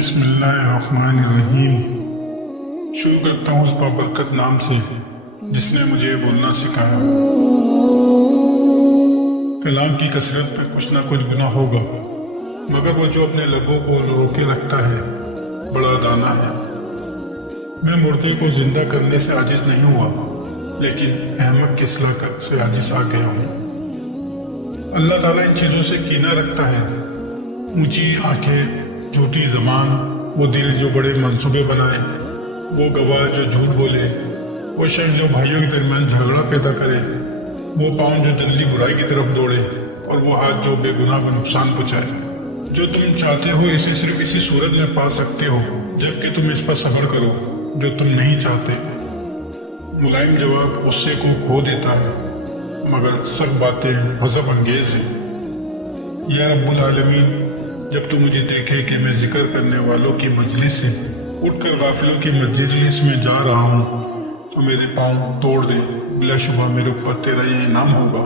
بسم اللہ الرحمن الرحیم۔ شروع کرتا ہوں اس بابرکت نام سے جس نے مجھے بولنا سکھایا۔ کلام کی کثرت پہ کچھ نہ کچھ گناہ ہوگا، مگر وہ جو اپنے لبوں کو روکے رکھتا ہے بڑا دانا ہے۔ میں مردے کو زندہ کرنے سے عاجز نہیں ہوا، لیکن احمق کی اصلاح سے عاجز آ گیا ہوں۔ اللہ تعالیٰ ان چیزوں سے کینہ رکھتا ہے: اونچی آنکھیں، جھوٹی زبان، وہ دل جو بڑے منصوبے بنائے، وہ گواہ جو جھوٹ بولے، وہ شخص جو بھائیوں کے درمیان جھگڑا پیدا کرے، وہ پاؤں جو جلدی برائی کی طرف دوڑے، اور وہ ہاتھ جو بے گناہ کو نقصان پہنچائے۔ جو تم چاہتے ہو اسے صرف اسی صورت میں پا سکتے ہو جبکہ تم اس پر صبر کرو جو تم نہیں چاہتے۔ ملائم جواب غصے کو کھو دیتا ہے، مگر سخت باتیں غضب انگیز ہیں۔ یا رب العالمین، جب تو مجھے دیکھے کہ میں ذکر کرنے والوں کی مجلس سے اٹھ کر غافلوں کی مجلس میں جا رہا ہوں تو میرے پاؤں توڑ دے۔ بلا شبہ میرے اوپر تیرا یہ انعام ہوگا۔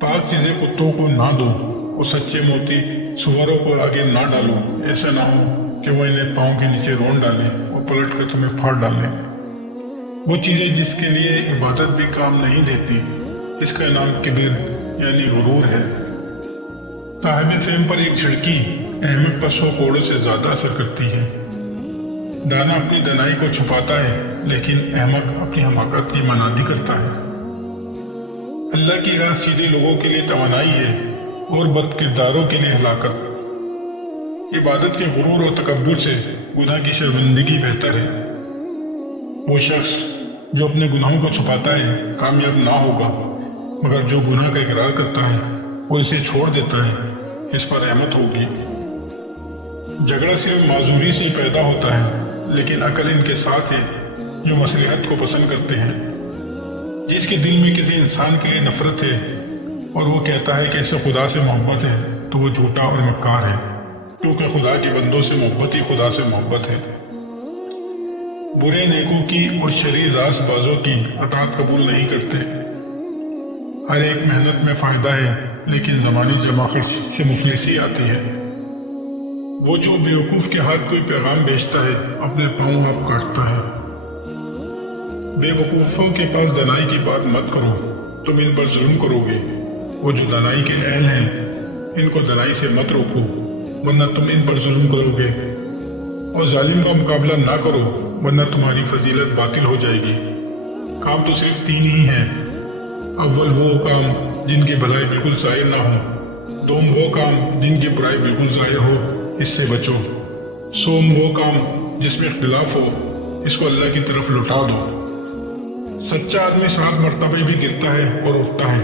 پاک چیزیں کتوں کو نہ دو، وہ سچے موتی سوروں کو آگے نہ ڈالو، ایسا نہ ہو کہ وہ انہیں پاؤں کے نیچے رون ڈالیں اور پلٹ کر تمہیں پھاڑ ڈالیں۔ وہ چیزیں جس کے لیے عبادت بھی کام نہیں دیتی، اس کا نام کبر یعنی غرور ہے۔ صاحب فہم پر ایک جھڑکی احمق پر 100 کوڑوں سے زیادہ اثر کرتی ہے۔ دانا اپنی دنائی کو چھپاتا ہے، لیکن احمق اپنی حماقت کی منادی کرتا ہے۔ اللہ کی راہ سیدھے لوگوں کے لیے توانائی ہے اور بد کرداروں کے لیے ہلاکت۔ عبادت کے غرور اور تکبر سے گناہ کی شرمندگی بہتر ہے۔ وہ شخص جو اپنے گناہوں کو چھپاتا ہے کامیاب نہ ہوگا، مگر جو گناہ کا اقرار کرتا ہے اور اسے چھوڑ دیتا ہے اس پر رحمت ہوگی۔ جھگڑا صرف معذوری سے پیدا ہوتا ہے، لیکن عقل ان کے ساتھ ہے جو مصلحت کو پسند کرتے ہیں۔ جس کے دل میں کسی انسان کے لیے نفرت ہے اور وہ کہتا ہے کہ اسے خدا سے محبت ہے تو وہ جھوٹا اور مکار ہے، کیونکہ خدا کے بندوں سے محبت ہی خدا سے محبت ہے۔ برے نیکوں کی اور شریر راست بازوں کی اطاعت قبول نہیں کرتے۔ ہر ایک محنت میں فائدہ ہے، لیکن زمانی جمع خرچ سے مفلسی آتی ہے۔ وہ جو بیوقوف کے ہاتھ کوئی پیغام بھیجتا ہے اپنے پاؤں آپ کاٹتا ہے۔ بے وقوفوں کے پاس دنائی کی بات مت کرو، تم ان پر ظلم کرو گے۔ وہ جو دنائی کے اہل ہیں ان کو دنائی سے مت روکو، ورنہ تم ان پر ظلم کرو گے۔ اور ظالم کا مقابلہ نہ کرو، ورنہ تمہاری فضیلت باطل ہو جائے گی۔ کام تو صرف 3 ہی ہیں: اول وہ کام جن کی بھلائی بالکل ظاہر نہ ہو، دوم وہ کام جن کی برائی بالکل ظاہر ہو، اس سے بچو، سوم وہ کام جس میں اختلاف ہو، اس کو اللہ کی طرف لوٹا دو۔ سچا آدمی 7 مرتبہ بھی گرتا ہے اور اٹھتا ہے،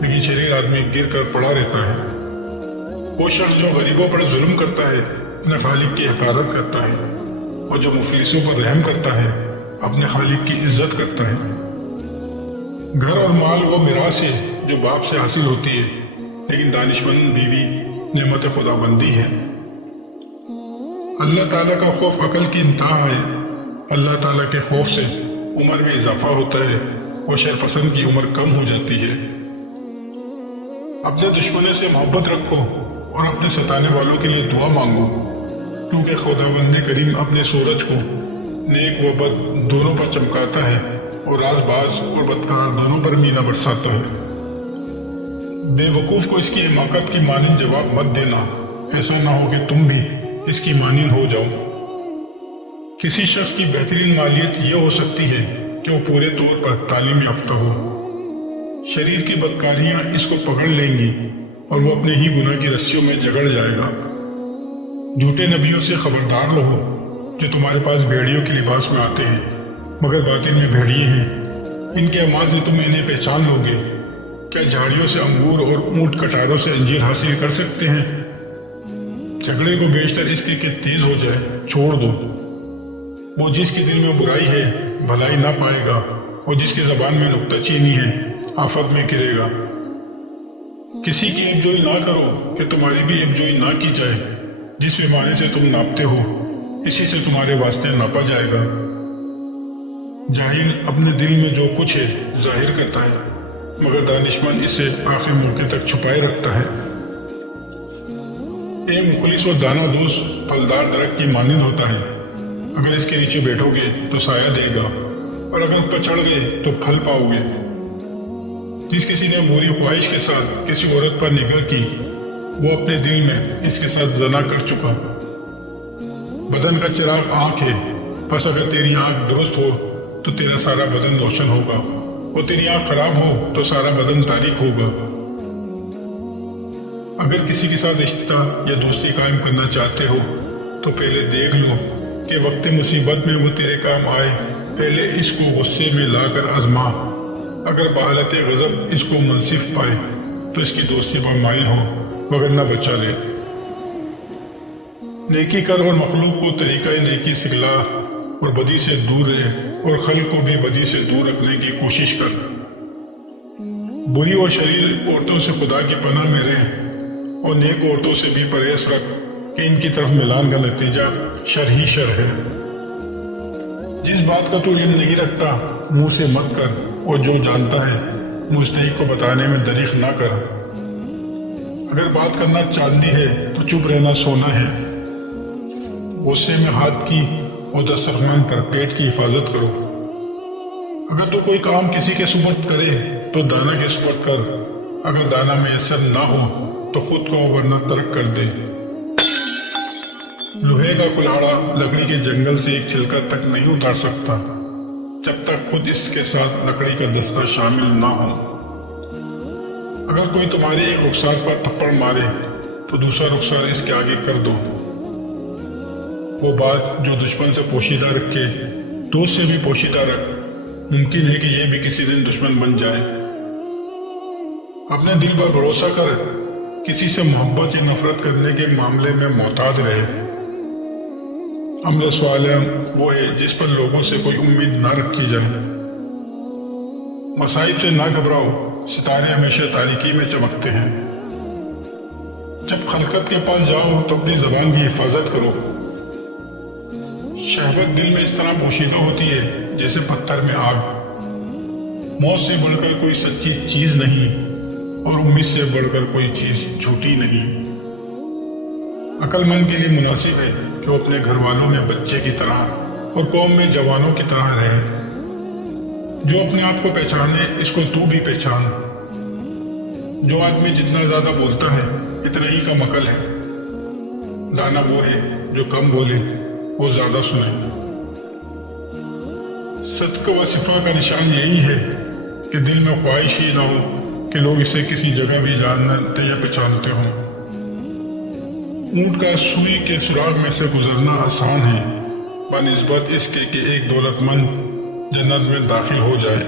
لیکن شریر آدمی گر کر پڑا رہتا ہے۔ وہ شخص جو غریبوں پر ظلم کرتا ہے اپنے خالق کی حقارت کرتا ہے، اور جو مفلسوں پر رحم کرتا ہے اپنے خالق کی عزت کرتا ہے۔ گھر اور مال وہ میراث ہے جو باپ سے حاصل ہوتی ہے، لیکن دانشمند بیوی نعمت خدا بندی ہے۔ اللہ تعالیٰ کا خوف عقل کی انتہا ہے۔ اللہ تعالیٰ کے خوف سے عمر میں اضافہ ہوتا ہے اور شرپسند کی عمر کم ہو جاتی ہے۔ اپنے دشمنوں سے محبت رکھو اور اپنے ستانے والوں کے لیے دعا مانگو، کیونکہ خداوند کریم اپنے سورج کو نیک و بد دونوں پر چمکاتا ہے اور راز باز اور بدکار دونوں پر مینہ برساتا ہے۔ بے وقوف کو اس کی حماقت کی مانند جواب مت دینا، ایسا نہ ہو کہ تم بھی اس کی مانند ہو جاؤ۔ کسی شخص کی بہترین مالیت یہ ہو سکتی ہے کہ وہ پورے طور پر تعلیم یافتہ ہو۔ شریر کی بدکاریاں اس کو پکڑ لیں گی اور وہ اپنے ہی گناہ کی رسیوں میں جگڑ جائے گا۔ جھوٹے نبیوں سے خبردار رہو جو تمہارے پاس بھیڑیوں کے لباس میں آتے ہیں مگر باطن میں بھیڑیے ہیں۔ ان کے اعمال سے تم انہیں پہچان لو گے۔ کیا جھاڑیوں سے انگور اور اونٹ کٹاروں سے انجیر حاصل کر سکتے ہیں؟ جھگڑے کو بیشتر اس کے کہ تیز ہو جائے چھوڑ دو۔ وہ جس کے دل میں برائی ہے بھلائی نہ پائے گا، اور جس کی زبان میں نکتہ چینی ہے آفت میں گرے گا۔ کسی کی یکجوئی نہ کرو کہ تمہاری بھی یکجوئی نہ کی جائے۔ جس پیمانے سے تم ناپتے ہو اسی سے تمہارے واسطے ناپا جائے گا۔ جاہل اپنے دل میں جو کچھ ہے ظاہر کرتا ہے، مگر دانشمند اسے آخر موقع تک چھپائے رکھتا ہے۔ ایک مخلص و دانا دوست پھلدار درخت کی مانند ہوتا ہے۔ اگر اس کے نیچے بیٹھو گے تو سایہ دے گا اور اگر پر چڑھ گئے تو پھل پاؤ گے۔ جس کسی نے بری خواہش کے ساتھ کسی عورت پر نگاہ کی وہ اپنے دل میں اس کے ساتھ زنا کر چکا۔ بدن کا چراغ آنکھ ہے، بس اگر تیری آنکھ درست ہو تو تیرا سارا بدن روشن ہوگا اور تیری آنکھ خراب ہو تو سارا بدن تاریک ہوگا۔ اگر کسی کے ساتھ رشتہ یا دوستی قائم کرنا چاہتے ہو تو پہلے دیکھ لو کہ وقت مصیبت میں وہ تیرے کام آئے۔ پہلے اس کو غصے میں لا کر آزما، اگر بحالت غضب اس کو منصف پائے تو اس کی دوستی پر مائل ہو، وگرنہ بچا لے۔ نیکی کر اور مخلوق کو طریقہ نیکی سکھلا اور بدی سے دور رہے اور خلق کو بھی بدی سے دور رکھنے کی کوشش کر۔ بری اور شریر عورتوں سے خدا کی پناہ میں رہ اور نیک عورتوں سے بھی پرہیز رکھ کہ ان کی طرف ملان کا نتیجہ شر ہی شر ہے۔ جس بات کا تو علم نہیں رکھتا منہ سے مت کر، اور جو جانتا ہے مستحق کو بتانے میں دریغ نہ کر۔ اگر بات کرنا چاندی ہے تو چپ رہنا سونا ہے۔ غصے میں ہاتھ کی اور دسترخوان پر پیٹ کی حفاظت کرو۔ اگر تو کوئی کام کسی کے سپرد کرے تو دانا کے سپرد کر، اگر دانا میسر نہ ہو تو خود کو ورنہ ترک کر دے۔ لوہے کا کلاڑا لکڑی کے جنگل سے ایک چھلکا تک نہیں اتار سکتا جب تک خود اس کے ساتھ لکڑی کا دستہ شامل نہ ہو۔ اگر کوئی تمہارے ایک رخسار پر تھپڑ مارے تو دوسرا رخسار اس کے آگے کر دو۔ وہ بات جو دشمن سے پوشیدہ رکھے دوست سے بھی پوشیدہ رکھ، ممکن ہے کہ یہ بھی کسی دن دشمن بن جائے۔ اپنے دل پر بھروسہ کر، کسی سے محبت یا نفرت کرنے کے معاملے میں محتاط رہے۔ امر صالح وہ ہے جس پر لوگوں سے کوئی امید نہ رکھی جائے۔ مصائب سے نہ گھبراؤ، ستارے ہمیشہ تاریکی میں چمکتے ہیں۔ جب خلقت کے پاس جاؤ تو اپنی زبان کی حفاظت کرو۔ شہوت دل میں اس طرح پوشیدہ ہوتی ہے جیسے پتھر میں آگ۔ موت سے بڑھ کر کوئی سچی چیز نہیں اور امید سے بڑھ کر کوئی چیز جھوٹی نہیں۔ عقل مند کے لیے مناسب ہے کہ وہ اپنے گھر والوں میں بچے کی طرح اور قوم میں جوانوں کی طرح رہے۔ جو اپنے آپ کو پہچانے اس کو تو بھی پہچان۔ جو آدمی جتنا زیادہ بولتا ہے اتنا ہی کم عقل ہے۔ دانا وہ ہے جو کم بولے وہ زیادہ سنے۔ صدق و صفا کا نشان یہی ہے کہ دل میں خواہش ہی نہ ہو کہ لوگ اسے کسی جگہ بھی جانتے یا پہچانتے ہوں۔ اونٹ کا سوئی کے سراغ میں سے گزرنا آسان ہے بنسبت اس کے کہ ایک دولت مند جنت میں داخل ہو جائے۔